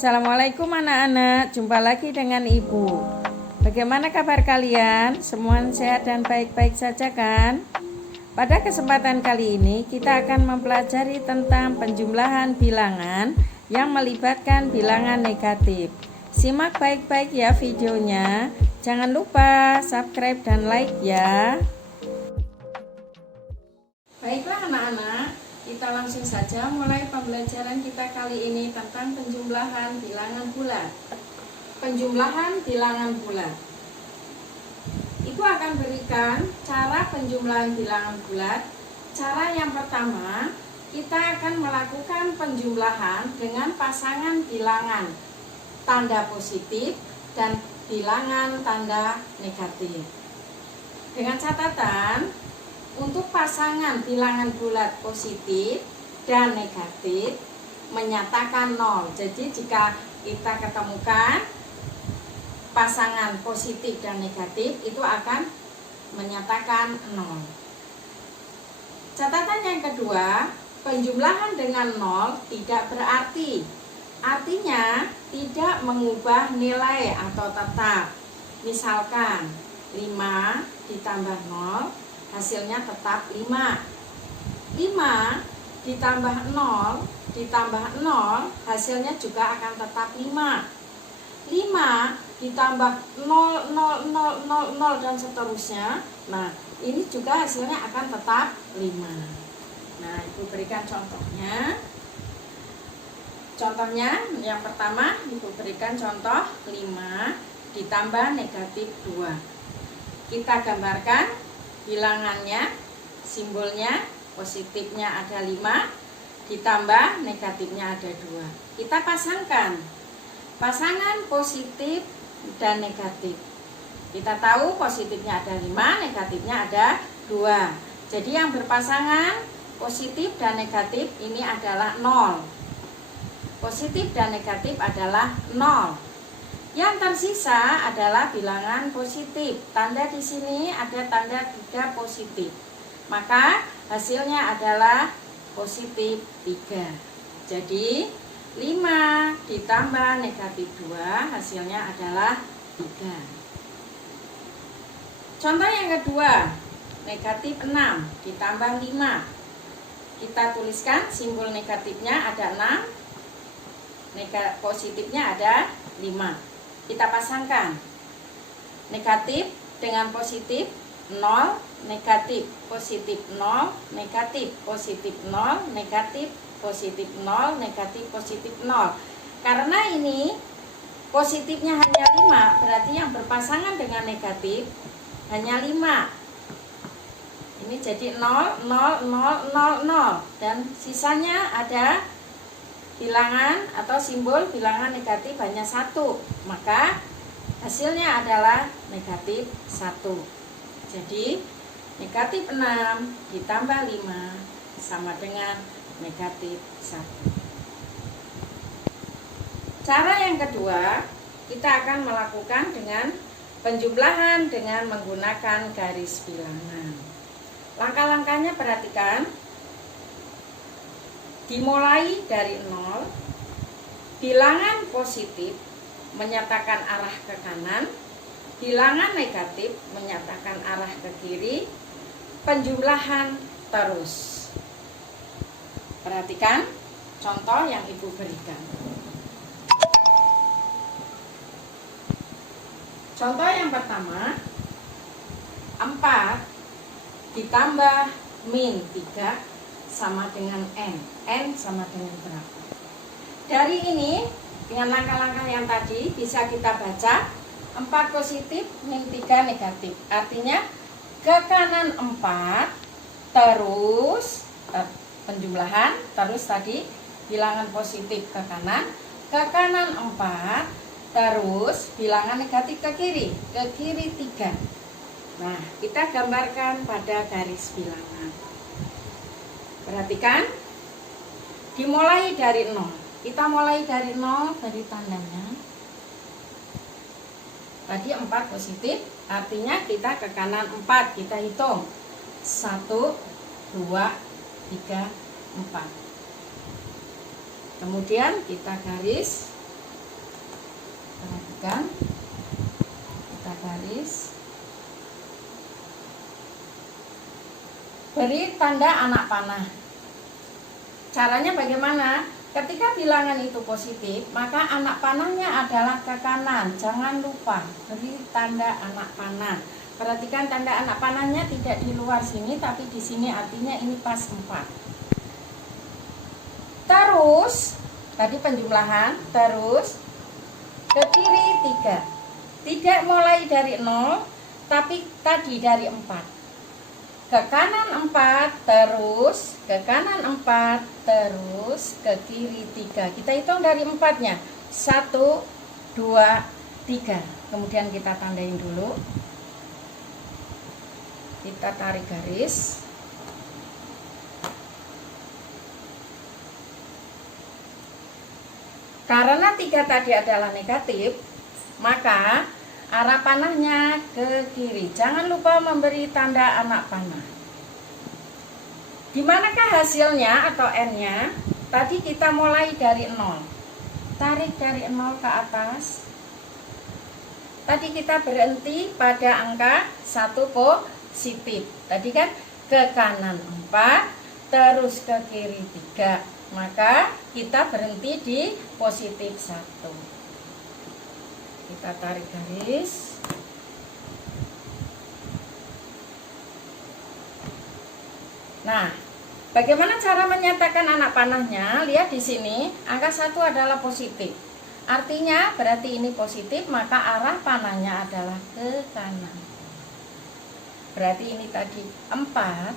Assalamualaikum anak-anak, jumpa lagi dengan Ibu. Bagaimana kabar kalian? Semua sehat dan baik-baik saja kan? Pada kesempatan kali ini kita akan mempelajari tentang penjumlahan bilangan yang melibatkan bilangan negatif. Simak baik-baik ya videonya. Jangan lupa subscribe dan like ya. Baiklah anak-anak, kita langsung saja mulai pembelajaran kita kali ini tentang penjumlahan bilangan bulat. Penjumlahan bilangan bulat. Ibu akan berikan cara penjumlahan bilangan bulat. Cara yang pertama, kita akan melakukan penjumlahan dengan pasangan bilangan tanda positif dan bilangan tanda negatif. Dengan catatan, untuk pasangan bilangan bulat positif dan negatif menyatakan 0. Jadi jika kita ketemukan pasangan positif dan negatif itu akan menyatakan 0. Catatan yang kedua, penjumlahan dengan 0 tidak berarti. Artinya tidak mengubah nilai atau tetap. Misalkan 5 ditambah 0 hasilnya tetap 5. 5 ditambah 0 ditambah 0 hasilnya juga akan tetap 5. 5 ditambah 0, 0, 0, 0, 0 dan seterusnya. Nah, ini juga hasilnya akan tetap 5. Nah, Ibu berikan contohnya. Contohnya yang pertama, Ibu berikan contoh 5 ditambah negatif 2. Kita gambarkan bilangannya, simbolnya, positifnya ada 5, ditambah negatifnya ada 2. Kita pasangkan pasangan positif dan negatif. Kita tahu positifnya ada 5, negatifnya ada 2. Jadi yang berpasangan positif dan negatif ini adalah 0. Positif dan negatif adalah 0. Yang tersisa adalah bilangan positif. Tanda di sini ada tanda 3 positif. Maka hasilnya adalah positif 3. Jadi 5 ditambah negatif 2 hasilnya adalah 3. Contoh yang kedua, negatif 6 ditambah 5. Kita tuliskan simbol negatifnya ada 6, positifnya ada 5. Kita pasangkan negatif dengan positif 0, negatif positif 0, negatif positif 0, negatif positif 0, negatif positif 0. Karena ini positifnya hanya 5, berarti yang berpasangan dengan negatif hanya 5. Ini jadi 0, 0, 0, 0, 0. Dan sisanya ada bilangan atau simbol bilangan negatif hanya 1, maka hasilnya adalah negatif 1. Jadi negatif 6 ditambah 5 sama dengan negatif 1. Cara yang kedua, kita akan melakukan dengan penjumlahan dengan menggunakan garis bilangan. Langkah-langkahnya perhatikan. Dimulai dari 0, bilangan positif menyatakan arah ke kanan, bilangan negatif menyatakan arah ke kiri, penjumlahan terus. Perhatikan contoh yang Ibu berikan. Contoh yang pertama, 4 ditambah min 3 sama dengan N sama dengan berapa? Dari ini dengan langkah-langkah yang tadi bisa kita baca 4 positif min 3 negatif. Artinya ke kanan 4 terus penjumlahan terus tadi bilangan positif ke kanan 4 terus bilangan negatif ke kiri 3. Nah, kita gambarkan pada garis bilangan. Perhatikan, dimulai dari 0. Kita mulai dari 0 dari tandanya. Tadi 4 positif, artinya kita ke kanan 4. Kita hitung 1, 2, 3, 4. Kemudian kita garis Perhatikan, kita garis. Beri tanda anak panah. Caranya bagaimana? Ketika bilangan itu positif, maka anak panahnya adalah ke kanan. Jangan lupa beri tanda anak panah. Perhatikan tanda anak panahnya tidak di luar sini, tapi di sini, artinya ini pas 4. Terus, tadi penjumlahan, terus ke kiri 3. Tidak mulai dari 0, tapi tadi dari 4. Ke kanan 4, terus ke kanan 4, terus ke kiri 3. Kita hitung dari 4-nya. 1, 2, 3. Kemudian kita tandain dulu. Kita tarik garis. Karena 3 tadi adalah negatif, maka arah panahnya ke kiri. Jangan lupa memberi tanda anak panah. Di manakah hasilnya atau N-nya? Tadi kita mulai dari 0. Tarik dari 0 ke atas. Tadi kita berhenti pada angka 1 positif. Tadi kan ke kanan 4, terus ke kiri 3. Maka kita berhenti di positif 1. Kita tarik garis. Nah, bagaimana cara menyatakan anak panahnya? Lihat di sini, angka 1 adalah positif. Artinya berarti ini positif, maka arah panahnya adalah ke kanan. Berarti ini tadi 4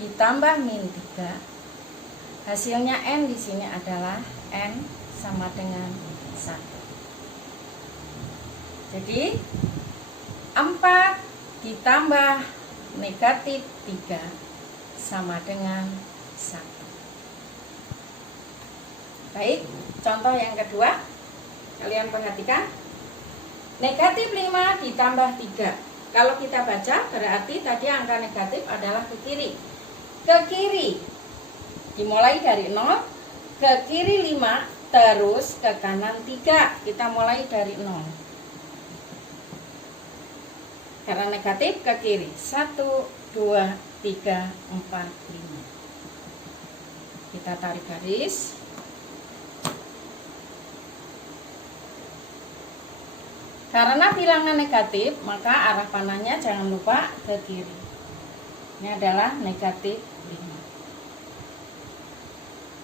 ditambah min 3. Hasilnya N di sini adalah N sama dengan 1. Jadi 4 ditambah negatif 3 sama dengan 1. Baik, contoh yang kedua. Kalian perhatikan. Negatif 5 ditambah 3. Kalau kita baca, berarti tadi angka negatif adalah ke kiri. Ke kiri dimulai dari 0, ke kiri 5, terus ke kanan 3. Kita mulai dari 0. Karena negatif ke kiri. 1, 2, 3, 4, 5. Kita tarik garis. Karena bilangan negatif, maka arah panahnya jangan lupa ke kiri. Ini adalah negatif 5.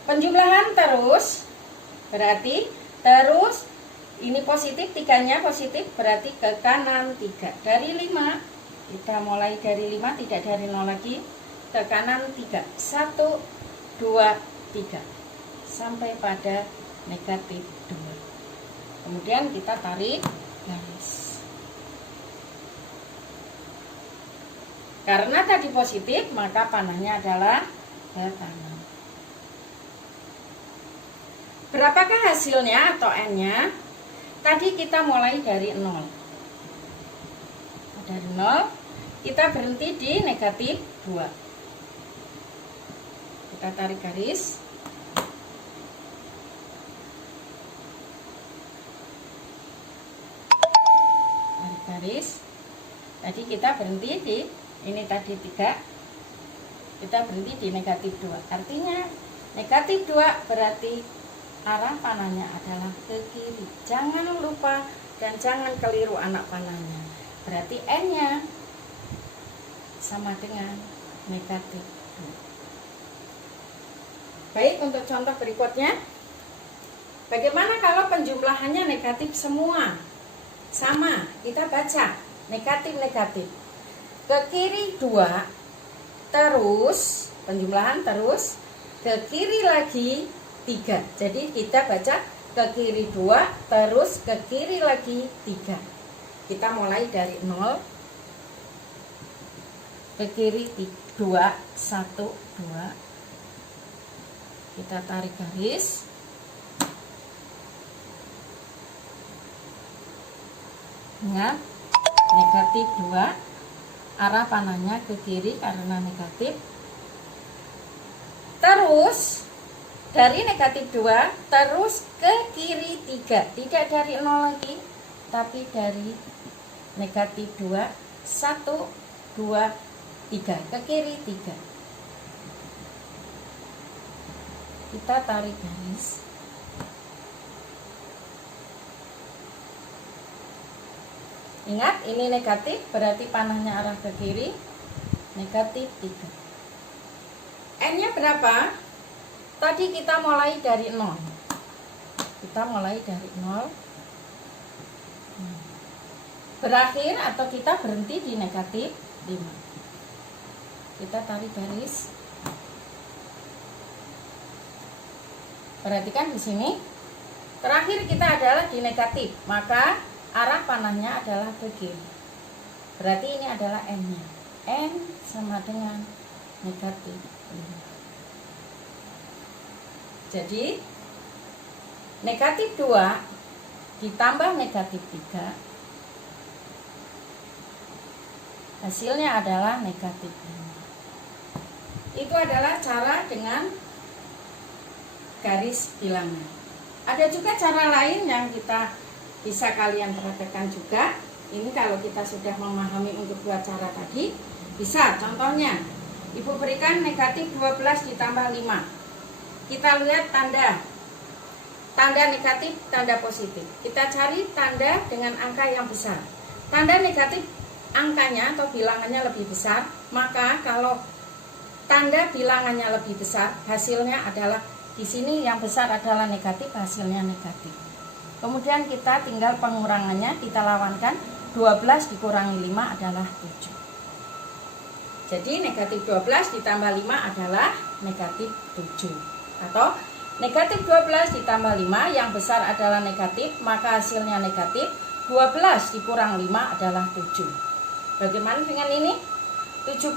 Penjumlahan terus, berarti terus ini positif, 3-nya positif, berarti ke kanan 3. Dari 5, kita mulai dari 5, tidak dari 0 lagi, ke kanan 3. 1, 2, 3. Sampai pada negatif 2. Kemudian kita tarik garis. Karena tadi positif, maka panahnya adalah ke kanan. Berapakah hasilnya atau N-nya? Tadi kita mulai dari 0. Dari 0, kita berhenti di negatif 2. Kita tarik garis. Tarik garis. Tadi kita berhenti di, ini tadi 3. Kita berhenti di negatif 2. Artinya negatif 2 berarti arah panahnya adalah ke kiri. Jangan lupa dan jangan keliru anak panahnya. Berarti N-nya sama dengan negatif 2. Baik, untuk contoh berikutnya. Bagaimana kalau penjumlahannya negatif semua? Sama, kita baca negatif-negatif. Ke kiri 2, terus penjumlahan terus, ke kiri lagi 3. Jadi kita baca ke kiri 2, terus ke kiri lagi 3. Kita mulai dari 0, ke kiri 2, 1, 2. Kita tarik garis. Ingat, negatif 2, arah panahnya ke kiri karena negatif. Terus Dari negatif 2 terus ke kiri 3. Tidak dari 0 lagi, tapi dari negatif 2, 1, 2, 3. Ke kiri 3. Kita tarik garis. Ingat, ini negatif, berarti panahnya arah ke kiri. Negatif 3. N-nya berapa? Tadi kita mulai dari 0. Kita mulai dari 0. Berakhir atau kita berhenti di negatif 5. Kita tarik garis. Perhatikan di sini. Terakhir kita adalah di negatif, maka arah panahnya adalah ke kiri. Berarti ini adalah N-nya. N sama dengan negatif 5. Jadi negatif 2 ditambah negatif 3 hasilnya adalah negatif 5. Itu adalah cara dengan garis bilangan. Ada juga cara lain yang kita bisa kalian praktekkan juga. Ini kalau kita sudah memahami untuk dua cara tadi, bisa. Contohnya, Ibu berikan negatif 12 ditambah 5. Kita lihat tanda negatif, tanda positif. Kita cari tanda dengan angka yang besar. Tanda negatif angkanya atau bilangannya lebih besar, maka kalau tanda bilangannya lebih besar, hasilnya adalah di sini yang besar adalah negatif, hasilnya negatif. Kemudian kita tinggal pengurangannya, kita lawankan. 12 dikurangi 5 adalah 7. Jadi negatif 12 ditambah 5 adalah negatif 7. Atau negatif 12 ditambah 5, yang besar adalah negatif, maka hasilnya negatif. 12 dikurang 5 adalah 7. Bagaimana dengan ini? 17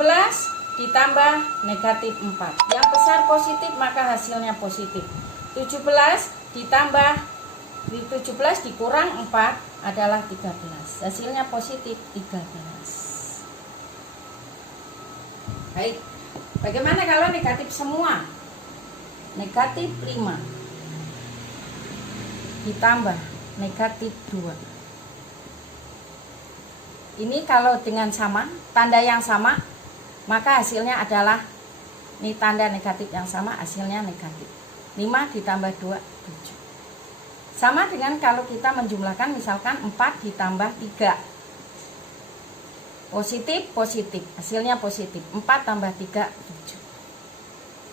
ditambah negatif 4. Yang besar positif, maka hasilnya positif. 17 ditambah 17 dikurang 4 adalah 13. Hasilnya positif 13. Baik. Bagaimana kalau negatif semua? Negatif 5 ditambah negatif 2. Ini kalau dengan sama, tanda yang sama, maka hasilnya adalah, ini tanda negatif yang sama, hasilnya negatif. 5 ditambah 2, 7. Sama dengan kalau kita menjumlahkan, misalkan 4 ditambah 3. Positif, positif, hasilnya positif. 4 tambah 3, 7.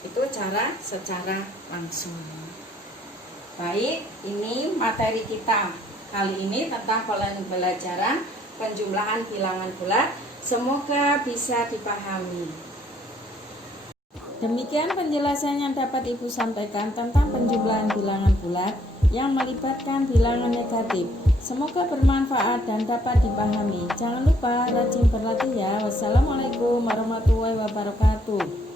Itu cara secara langsung. Baik, ini materi kita kali ini tentang pembelajaran penjumlahan bilangan bulat. Semoga bisa dipahami. Demikian penjelasan yang dapat Ibu sampaikan tentang penjumlahan bilangan bulat yang melibatkan bilangan negatif. Semoga bermanfaat dan dapat dipahami. Jangan lupa rajin berlatih ya. Wassalamualaikum warahmatullahi wabarakatuh.